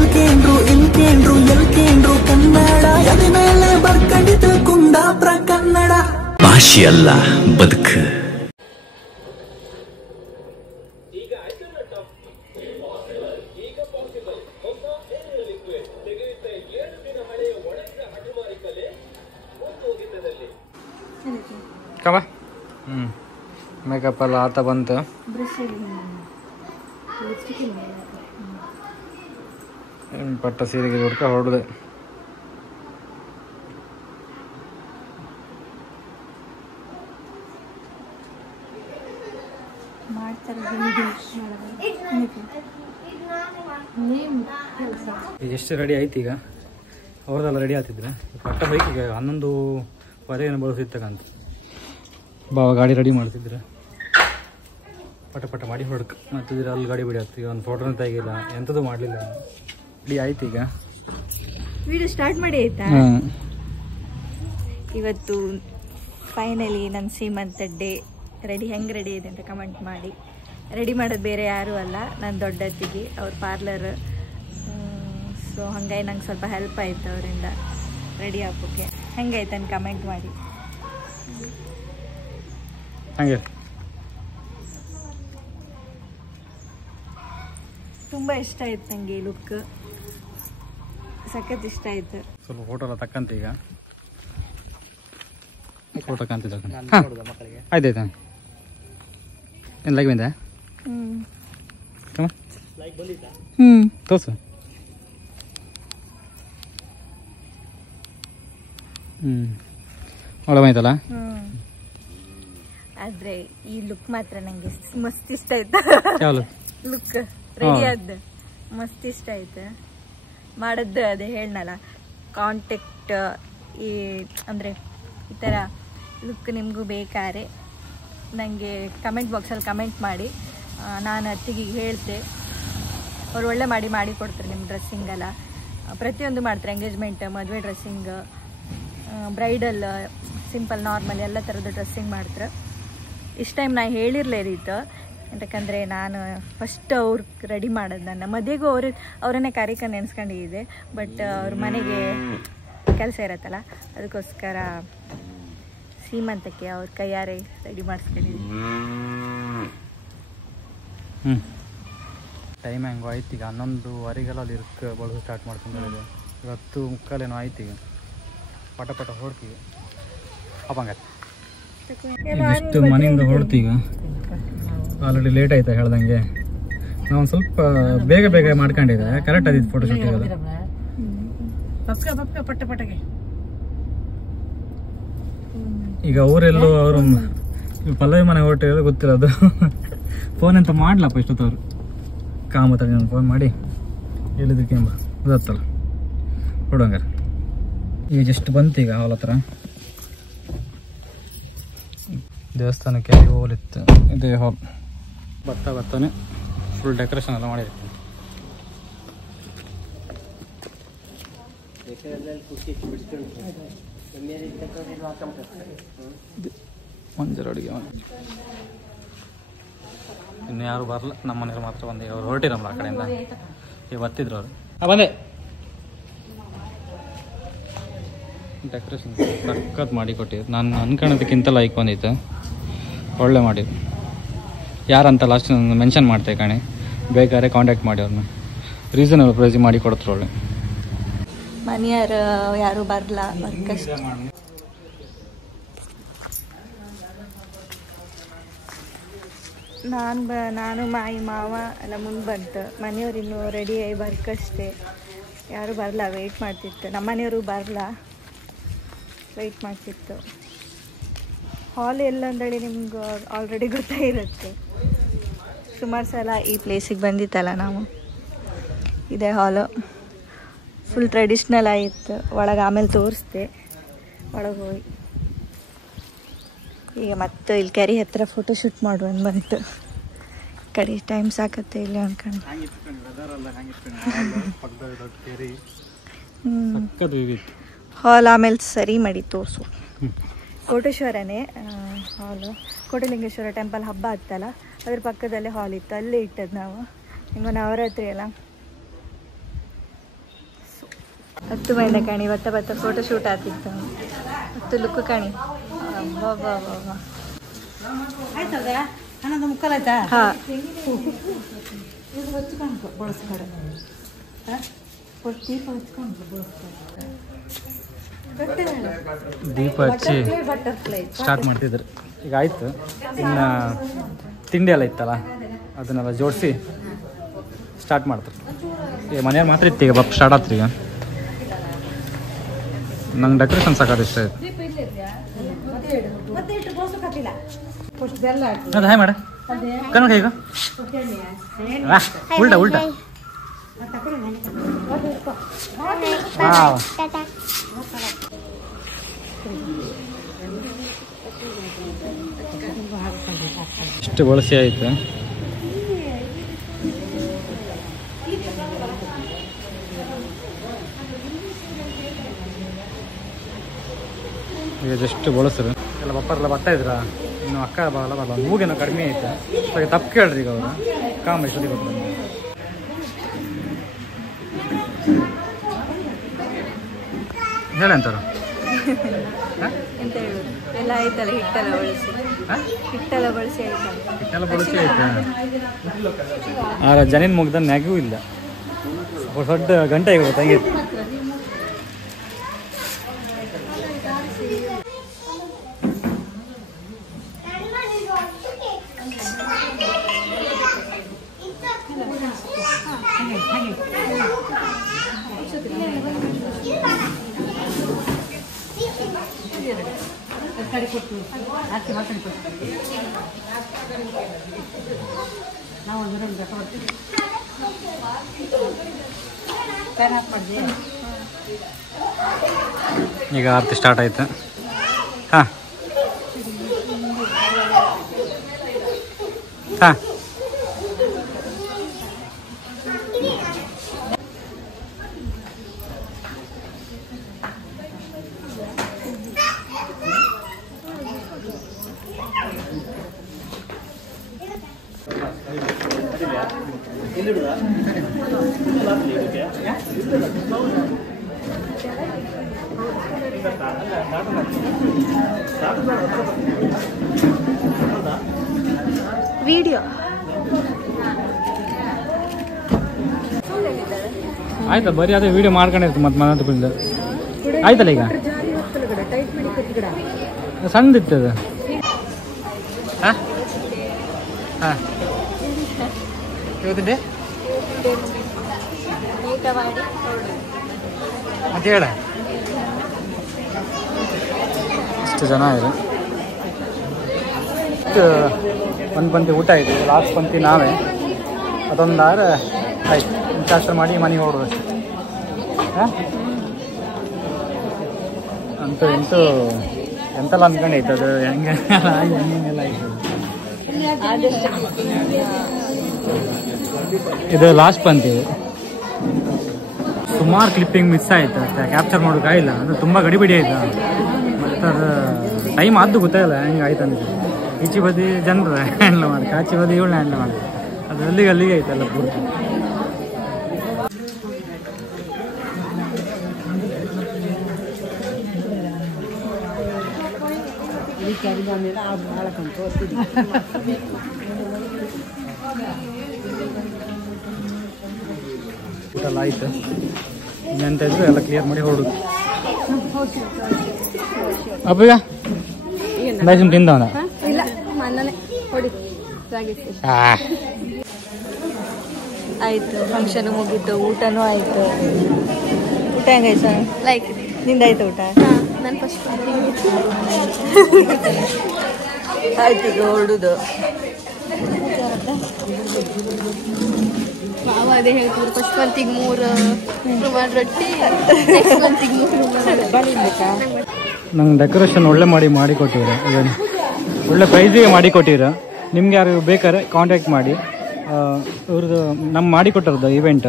ಪಲ್ಕೇಂಡ್ರು ಇಲ್ಕೇಂಡ್ರು ಎಲ್ಕೇಂಡ್ರು ಕನ್ನಡ ಎದೆ ಮೇಲೆ ಬರ್ಕಂಡಿತು ಕುಂದಾಪುರ ಕನ್ನಡ ಭಾಷೆಯಲ್ಲ ಬದುಕು. ಕವ ಮೇಕಪ್ ಎಲ್ಲ ಆತ ಬಂತು. ಪಟ್ಟ ಸೀರೆಗೆ ಹುಡ್ಕ ಹೊಡೆದೆ. ಎಷ್ಟು ರೆಡಿ ಆಯ್ತು ಈಗ, ಅವ್ರದ್ದೆಲ್ಲ ರೆಡಿ ಆಗ್ತಿದ್ರೆ ಪಟ್ಟ ಬೈಕಿಗೆ 11:15 ಬಳಸಿರ್ತಕ್ಕಂಥ ಬಾವ ಗಾಡಿ ರೆಡಿ ಮಾಡ್ತಿದ್ರೆ ಪಟ ಪಟ ಮಾಡಿ ಹೊಡ್ಕ ಮತ್ತಿದ್ರೆ ಅಲ್ಲಿ ಗಾಡಿ ಬಿಡಿ ಆಗ್ತೀವಿ. ಒಂದು ಫೋಟೋನ ತೆಗಿಲ್ಲ, ಎಂಥದ್ದು ಮಾಡಲಿಲ್ಲ. ರೆಡಿ ಆಯ್ತು ಈಗ, ವಿಡಿಯೋ ಸ್ಟಾರ್ಟ್ ಮಾಡಿ ಆಯ್ತಾ. ಇವತ್ತು ಫೈನಲಿ ನನ್ನ ಸೀಮಂತ ಡೇ. ಹೆಂಗೆ ರೆಡಿ ಇದೆ ಅಂತ ಕಮೆಂಟ್ ಮಾಡಿ. ರೆಡಿ ಮಾಡೋದು ಬೇರೆ ಯಾರೂ ಅಲ್ಲ, ನನ್ನ ದೊಡ್ಡತ್ತಿಗೆ ಅವ್ರ ಪಾರ್ಲರ್. ಸೊ ಹಾಗಾಗಿ ನಂಗೆ ಸ್ವಲ್ಪ ಹೆಲ್ಪ್ ಆಯಿತು ಅವರಿಂದ ರೆಡಿ ಹಾಕೋಕ್ಕೆ. ಹೆಂಗಾಯ್ತು ಅಂತ ಕಮೆಂಟ್ ಮಾಡಿ. ಹಾಗೆ ತುಂಬ ಇಷ್ಟ ಆಯ್ತು ನನಗೆ ಈ ಲುಕ್, ಸಖತ್ ಇಷ್ಟ ಆಯ್ತು. ಸ್ವಲ್ಪ ಫೋಟೋ ಎಲ್ಲ ತಕ್ಕಂತ ಈಗ ಫೋಟೋ ಕಾಣ್ತಿದ್ದ ಆಯ್ತಾಯ್ತಾ. ಏನು ಲೈಕ್ ಬಂದೆ? ತೋರ್ಸು. ಒಳ್ಳೆ ಬಂತಲ್ಲ. ಆದ್ರೆ ಈ ಲುಕ್ ಮಾತ್ರ ನಂಗೆ ಮಸ್ತ್ ಇಷ್ಟ ಆಯ್ತು. ಯಾವ ಲುಕ್ ರೆಡಿ ಆದ ಮಸ್ತ್ ಇಷ್ಟ ಆಯ್ತು. ಮಾಡದ್ದು ಅದೇ ಹೇಳನಲ್ಲ, ಕಾಂಟ್ಯಾಕ್ಟ್ ಅಂದರೆ ಈ ಥರ ಲುಕ್ ನಿಮಗೂ ಬೇಕಾದ್ರೆ ನನಗೆ ಕಮೆಂಟ್ ಬಾಕ್ಸಲ್ಲಿ ಕಮೆಂಟ್ ಮಾಡಿ. ನಾನು ಅತ್ತಿಗೆ ಹೇಳ್ತೆ, ಅವ್ರು ಒಳ್ಳೆ ಮಾಡಿ ಕೊಡ್ತಾರೆ ನಿಮ್ಮ ಡ್ರೆಸ್ಸಿಂಗೆಲ್ಲ. ಪ್ರತಿಯೊಂದು ಮಾಡ್ತಾರೆ, ಎಂಗೇಜ್ಮೆಂಟ್, ಮದುವೆ ಡ್ರೆಸ್ಸಿಂಗ್, ಬ್ರೈಡಲ್, ಸಿಂಪಲ್, ನಾರ್ಮಲ್ ಎಲ್ಲ ಥರದ ಡ್ರೆಸ್ಸಿಂಗ್ ಮಾಡ್ತಾರೆ. ಇಷ್ಟು ಟೈಮ್ ನಾ ಹೇಳಿರಲೇ ರೀತು, ಯಾಕಂದರೆ ನಾನು ಫಸ್ಟ್ ಅವ್ರು ರೆಡಿ ಮಾಡೋದು. ನನ್ನ ಮದುವೆಗೂ ಅವರನ್ನೇ ಕಾರ್ಯಕ್ರಮ ನೆನೆಸ್ಕೊಂಡಿದ್ದೆ. ಬಟ್ ಅವ್ರ ಮನೆಗೆ ಕೆಲಸ ಇರತ್ತಲ್ಲ, ಅದಕ್ಕೋಸ್ಕರ ಸೀಮಂತಕ್ಕೆ ಅವ್ರ ಕೈಯಾರೆ ರೆಡಿ ಮಾಡಿಸ್ಕೊಂಡಿದ್ದೆ. ಟೈಮ್ ಹೆಂಗೋ ಆಯ್ತು ಈಗ 11:15 ಅಲ್ಲಿ ಬಳಸು ಸ್ಟಾರ್ಟ್ ಮಾಡ್ಕೊಂಡಿದೆ. 10:15 ಆಯ್ತು ಈಗ. ಪಟ ಪಟ ಹೊಡ್ತೀವಿ ಅಪ್ಪಂಗ ಎಷ್ಟು ಮನೆಯಿಂದ ಹೊಡ್ತೀಗ. ಆಲ್ರೆಡಿ ಲೇಟ್ ಆಯ್ತಾ ಹೇಳ್ದಂಗೆ. ನಾವು ಸ್ವಲ್ಪ ಬೇಗ ಮಾಡ್ಕೊಂಡಿದ್ದೆ, ಕರೆಕ್ಟ್ ಆದಿತ್ತು ಫೋಟೋ ಶೂಟ್. ಈಗ ಅವರೆಲ್ಲೋ ಅವರು ಪಲ್ಲವಿ ಮನೆ ಹೊರಟಿರೋದು ಗೊತ್ತಿರೋದು. ಫೋನ್ ಎಂತ ಮಾಡ್ಲಪ್ಪ ಇಷ್ಟೊತ್ತವ್ರು ಕಾಮತ ನಾನು ಫೋನ್ ಮಾಡಿ ಹೇಳಿದಕ್ಕೆ ಗೊತ್ತಲ್ಲ ಕೊಡುವಂಗಾರ. ಈಗ ಜಸ್ಟ್ ಬಂತು ಈಗ ಹಾಲ್ ಹತ್ರ. ದೇವಸ್ಥಾನಕ್ಕೆ ಹೋಲಿತ್ತು, ಇದೇ ಹಾಲ್. ಬರ್ತಾನೆ ಫುಲ್ ಡೆಕೋರೇಷನ್ ಎಲ್ಲ ಮಾಡಿರ್ತೀನಿ. ಮಂಜರ ಅಡುಗೆ ಇನ್ನು ಯಾರು ಬರಲ್ಲ, ನಮ್ಮ ಮನೆಯವ್ರು ಮಾತ್ರ ಬಂದು ಅವ್ರು ಹೊರಟಿರಲ್ಲ ಆ ಕಡೆಯಿಂದ. ಈಗ ಬರ್ತಿದ್ರು ಅವರು. ಬಂದೆ. ಡೆಕೋರೇಷನ್ ಸಖತ್ ಮಾಡಿ ಕೊಟ್ಟಿದ್ರು. ನಾನು ಅನ್ಕೊಳ್ಳೋದಕ್ಕಿಂತ ಲೈಕ್ ಬಂದಿತ್ತು, ಒಳ್ಳೆ ಮಾಡಿದ್ರು. ಯಾರಂತ ಲಾಸ್ಟ್ ನಾನು ಮೆನ್ಷನ್ ಮಾಡ್ತೆ ಕಣೆ, ಬೇಕಾದ್ರೆ ಕಾಂಟ್ಯಾಕ್ಟ್ ಮಾಡಿ ಅವ್ರನ್ನ. ರೀಸನಬಲ್ ಪ್ರೈಸ್ ಮಾಡಿ ಕೊಡ್ತಾರೆ ಒಳ್ಳೆ. ಮನೆಯವರು ಯಾರು ಬರಲ್ಲ, ವರ್ಕಷ್ಟು. ನಾನು ಮಾವ ಎಲ್ಲ ಮುಂದೆ ಬಂತು. ಮನೆಯವ್ರು ಇನ್ನೂ ರೆಡಿ ಆಗಿ ಬರ್ಕಷ್ಟೇ, ಯಾರು ಬರಲ್ಲ, ವೆಯ್ಟ್ ಮಾಡ್ತಿತ್ತು. ನಮ್ಮ ಮನೆಯವರು ಬರಲ್ಲ, ವೆಯ್ಟ್ ಮಾಡ್ತಿತ್ತು. ಹಾಲ್ ಎಲ್ಲ ಅಂದೇಳಿ ನಿಮ್ಗೆ ಆಲ್ರೆಡಿ ಗೊತ್ತಾಗಿರುತ್ತೆ. ಸುಮಾರು ಸಲ ಈ ಪ್ಲೇಸಿಗೆ ಬಂದಿತ್ತಲ್ಲ ನಾವು. ಇದೇ ಹಾಲು ಫುಲ್ ಟ್ರೆಡಿಷ್ನಲ್ ಆಗಿತ್ತು. ಒಳಗೆ ಆಮೇಲೆ ತೋರಿಸ್ದೆ, ಒಳಗೆ ಹೋಗಿ ಈಗ ಮತ್ತೆ ಇಲ್ಲಿ ಕೆರೆ ಹತ್ರ ಫೋಟೋ ಶೂಟ್ ಮಾಡುವಂತ ಬಂತು. ಕಡೆ ಟೈಮ್ ಸಾಕತ್ತೆ ಇಲ್ಲ ಅನ್ಕೊಂಡು. ಹಾಲ್ ಆಮೇಲೆ ಸರಿ ಮಾಡಿ ತೋರಿಸು. ಕೋಟೇಶ್ವರನೇ ಹಾಲು. ಕೋಟಲಿಂಗೇಶ್ವರ ಟೆಂಪಲ್ ಹಬ್ಬ ಆಗ್ತಲ್ಲ, ಅದ್ರ ಪಕ್ಕದಲ್ಲೇ ಹಾಲ್ ಇತ್ತು, ಅಲ್ಲೇ ಇಟ್ಟದ್ದು ನಾವು. ಹಿಂಗೆ ನವರಾತ್ರಿ ಅಲ್ಲ, ಹತ್ತು ಮೈದ ಕಾಣಿ ಬತ್ತ ಬತ್ತ ಫೋಟೋ ಶೂಟ್ ಆಗ್ತಿತ್ತು ಹತ್ತು ಲುಕ್ ಕಾಣಿ ದೀಪ ಹಚ್ಚಿ ಸ್ಟಾರ್ಟ್ ಮಾಡ್ತಿದ್ರು. ಈಗ ಆಯ್ತು, ಇನ್ನು ತಿಂಡಿ ಎಲ್ಲ ಇತ್ತಲ್ಲ ಅದನ್ನೆಲ್ಲ ಜೋಡಿಸಿ ಸ್ಟಾರ್ಟ್ ಮಾಡ್ತಾರೆ. ಈಗ ಮನೆಯವ್ರು ಮಾತ್ರ ಇತ್ತು, ಈಗ ಬಪ್ ಸ್ಟಾರ್ಟ್ ಆತ್ರಿ. ಈಗ ನಂಗೆ ಡೆಕೋರೇಷನ್ ಸಾಕಾದ ಇಷ್ಟ ಆಯ್ತು. ಅದು ಹಾಯ್ ಮಾಡ ಕನ್ನಡ ಈಗ ಉಲ್ಟಾ ಉಲ್ಟಾ ಹಾಂ ಇಷ್ಟು ಬಳಸಿ ಆಯ್ತು. ಈಗ ಜಸ್ಟ್ ಬಳಸ್ರು ಎಲ್ಲ ಬಪ್ಪರೆಲ್ಲ ಬರ್ತಾ ಇದ್ರ. ಇನ್ನು ಅಕ್ಕ ಬರಲ್ಲ ಬರಲ್ಲ, ಮೂಗೇನೋ ಕಡಿಮೆ ಐತೆ. ಸೊ ತಪ್ಪು ಕೇಳ್ರಿ ಈಗ ಅವರು ಕಾಮ ಇಷ್ಟೊತ್ತಿ ಗೊತ್ತು ಹೇಳಂತಾರ ಎಂತ ಹೇಳುದು ಎಲ್ಲ ಆಯ್ತಲ್ಲ. ಹಿಟ್ಟೆಲ್ಲ ಬಳಸಿ ಆಯ್ತಾ ಆ ಜನಿನ ಮುಗ್ದ ನೆಗೂ ಇಲ್ಲ. ದೊಡ್ಡ ಗಂಟೆ ಈಗ ಗೊತ್ತಾಗಿ ಈಗ ಆರತಿ ಸ್ಟಾರ್ಟ್ ಆಯ್ತು. ಹಾಂ ಹಾಂ ವಿಡಿಯೋ ಆಯ್ತಾ? ಬರೀ ಅದೇ ವಿಡಿಯೋ ಮಾಡ್ಕೊಂಡಿರ್ತೀವಿ ಮತ್ತೆ ಮನೆ ತಗೊಂಡು ಆಯ್ತಲ್ಲ. ಈಗ ಸಣ್ಣದಿತ್ತು ಅದು. ಹಾಂ ಹಾಂ ಇವತ್ತಿದ್ದೆ ಮತ್ತೆ ಹೇಳ ಇಷ್ಟು ಜನ ಇದೆ. ಒಂದು ಪಂಕ್ತಿ ಊಟ ಇದೆ, ಲಾಸ್ಟ್ ಪಂಕ್ತಿ ನಾವೇ. ಅದೊಂದು ಆರು ಆಯ್ತು, ಶಾಸ್ತ್ರ ಮಾಡಿ ಮನೆಗೆ ಹೊಡೋದು ಅಷ್ಟೇ. ಹಾಂ ಅಂತೂ ಇಂತೂ ಎಂತೆಲ್ಲ ಅಂದ್ಕೊಂಡೈತೆ ಅದು ಹೆಂಗೆಲ್ಲ ಆಯ್ತು. ಇದು ಲಾಸ್ಟ್ ಪಂಕ್ತಿ. ಸುಮಾರು ಕ್ಲಿಪ್ಪಿಂಗ್ ಮಿಸ್ ಆಯ್ತು ಅಷ್ಟೇ, ಕ್ಯಾಪ್ಚರ್ ಮಾಡೋಕ್ಕಾಗಿಲ್ಲ. ಅದು ತುಂಬ ಗಡಿಬಿಡಿ ಆಯ್ತು. ಮತ್ತು ಅದು ಟೈಮ್ ಆದ್ದು ಗೊತ್ತಾಗಿಲ್ಲ ಹೆಂಗೆ ಆಯ್ತು ಅಂತ. ಈಚೆ ಬದಿ ಜನರು ಹ್ಯಾಂಡ್ಲ್ ಮಾಡಿ, ಆಚೆ ಬದಿ ಇವಳನ್ನ ಹ್ಯಾಂಡ್ಲ್ ಮಾಡಿ, ಅದು ಅಲ್ಲಿಗೆ ಆಯ್ತಲ್ಲ ಪೂರ್ತಿ. ಊಟ ಎಲ್ಲ ಆಯ್ತು. ಇನ್ನೆಂತ ಇದ್ರು ಎಲ್ಲ ಕ್ಲಿಯರ್ ಮಾಡಿ ಹೊರಡುದು. ಅಪ್ಪಗ ಬೈಸಮ್ ತಿಂದವನ ಆಯ್ತು. ಫಂಕ್ಷನ್ ಮುಗಿದ್ದು, ಊಟನೂ ಆಯ್ತು. ಊಟ ಹೆಂಗಾಯ್ತು? ಲೈಕ್ ನಿಂದಾಯ್ತು ಊಟ? ನಾನು ಫಸ್ಟ್ ಆಯ್ತು. ಈಗ ಹೊರಡುದು. ಅದೇ ಹೇಳ್ತಿದ್ರು, ಫಸ್ಟ್ ಮಂತಿಗೆ 3 ರುಮಾಲ್ ರೊಟ್ಟಿ, ನೆಕ್ಸ್ಟ್ ಮಂತಿಗೆ 3 ನಂಗೆ ಡೆಕೋರೇಷನ್ ಒಳ್ಳೆ ಮಾಡಿ ಕೊಟ್ಟಿರ. ಒಳ್ಳೆ ಪ್ರೈಸಿಗೆ ಮಾಡಿ ಕೊಟ್ಟಿರ. ನಿಮ್ಗೆ ಯಾರು ಬೇಕಾದ್ರೆ ಕಾಂಟ್ಯಾಕ್ಟ್ ಮಾಡಿ. ಇವ್ರದ್ದು ನಮ್ಮ ಮಾಡಿಕೊಟ್ಟಿರೋದು ಇವೆಂಟ್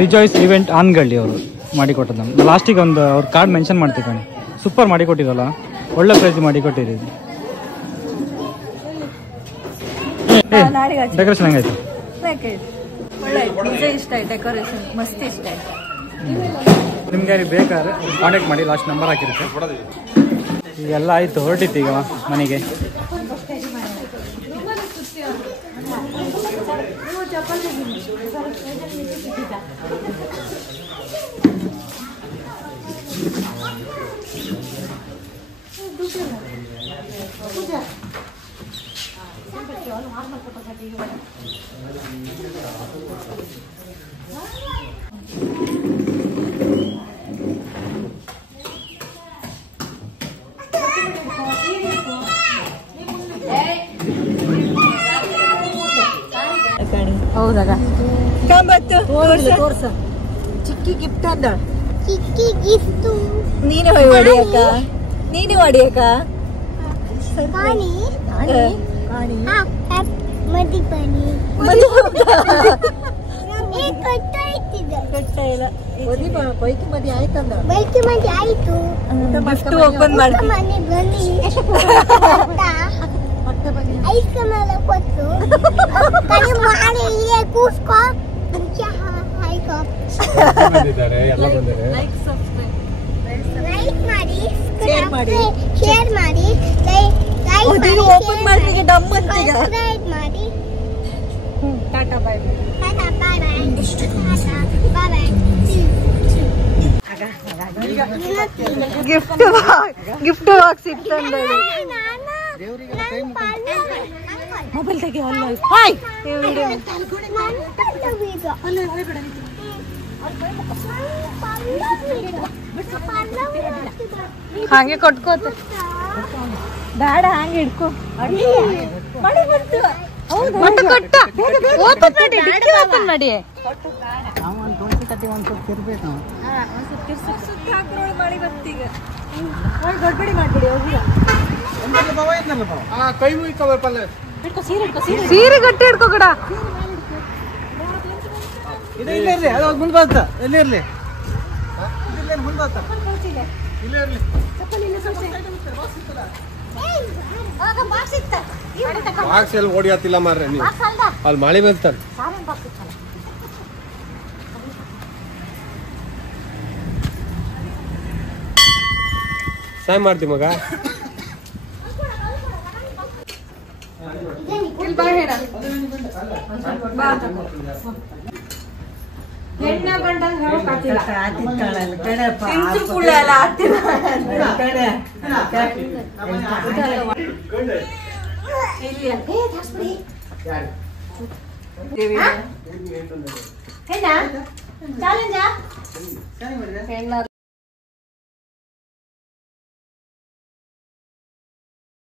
ರಿಜಾಯ್ಸ್ ಇವೆಂಟ್ ಆನ್ಗಳ್ಳಿ ಅವರು ಮಾಡಿಕೊಟ್ಟದ್ದು. ನಮ್ಮ ಲಾಸ್ಟಿಗೆ ಒಂದು ಅವ್ರ ಕಾರ್ಡ್ ಮೆನ್ಷನ್ ಮಾಡ್ತೀವಿ ಕಣೆ. ಸೂಪರ್ ಮಾಡಿಕೊಟ್ಟಿರಲ್ಲ, ಒಳ್ಳೆ ಪ್ರೈಸ್ ಮಾಡಿಕೊಟ್ಟಿರಿ. ಡೆಕೋರೇಷನ್ ಹೆಂಗಾಯ್ತು? ಒಳ್ಳೆ ಆಯ್ತು, ನಿಜ ಇಷ್ಟ ಆಯ್ತು. ಡೆಕೋರೇಷನ್ ಮಸ್ತ್ ಇಷ್ಟ ಆಯ್ತು. ನಿಮ್ಗೆ ಯಾರಿಗೆ ಬೇಕಾದ್ರೆ ಕಾಂಟ್ಯಾಕ್ಟ್ ಮಾಡಿ, ಲಾಸ್ಟ್ ನಂಬರ್ ಹಾಕಿರುತ್ತೆ. ಈಗೆಲ್ಲ ಆಯಿತು, ಹೊರಟಿತ್ತು ಈಗ ಮನೆಗೆ. ಹೌದಾಗ ತೋರ್ಸ ಚಿಕ್ಕಿ ಗಿಫ್ಟ್ ಅಂದ. ಚಿಕ್ಕಿ ಗಿಫ್ಟ್ ನೀನು ಹೊಡಿಯಕ್ಕ, ನೀನು ಹೊಡಿಯಕ್ಕ. ಕಾಣಿ ಮದಿ ಬನ್ನಿ ಕಟ್ಟ ಇಲ್ಲ ಬೈಕಿ ಮದಿ ಆಯ್ತಂದ. ಬೈಕಿ ಮದಿ ಆಯ್ತು. ಗಿಫ್ಟ್ ಓಪನ್ ಮಾಡಿ ಮನೆ ಬನ್ನಿ ಐಸ್ ಕ್ರೀಮ್ ಎಲ್ಲ ಕೊಟ್ಟು ಕಡಿ ಮಾಡಿ ಇಲ್ಲೇ ಕೂಸ್ಕೊ ಹಾಯ್ಕೊ. ಲೈಕ್ ಮಾಡಿ, ಶೇರ್ ಮಾಡಿ, ಶೇರ್ ಮಾಡಿ, ಓಪನ್ ಮಾಡಿ ಡಮ್ ಅಂತೀಗ. ಸಬ್ಸ್ಕ್ರೈಬ್ ಮಾಡಿ. Tata bye tata bye bye. Bye bye. Gift box ಇಟ್ಟಂದ. ಮೊಬೈಲ್ ತೆಗಿ. ಹಾಯ್ ಹಾಗೆ ಕೊಟ್ಕೋತ ಬೇಡ, ಹಂಗೆ ಹಿಡ್ಕೊ. ಓಪನ್ ಮಾಡಿ. ಮಳಿ ಬಂತೀಗ ಗಡ್ಬಡಿ ಮಾಡ್ಬಿಡಿ. ಸೀರೆ ಗಟ್ಟಿ ಹಿಡ್ಕೊ ಕಡ. ಮುಂದೆ ಬರ್ತಾ ಎಲ್ಲಿ ಇರ್ಲಿ ಬಾಕ್ಸ್ ಎಲ್ಲಿ ಓಡಿ ಹತ್ತಿಲ್ಲ ಮಾರ್ರೆ ನೀವು, ಅಲ್ಲಿ ಮಳೆ ಬಂತಾನೆ. ಸಹಾಯ ಮಾಡ್ತಿ ಮಗ. ಚಾಲೆಂಜಾ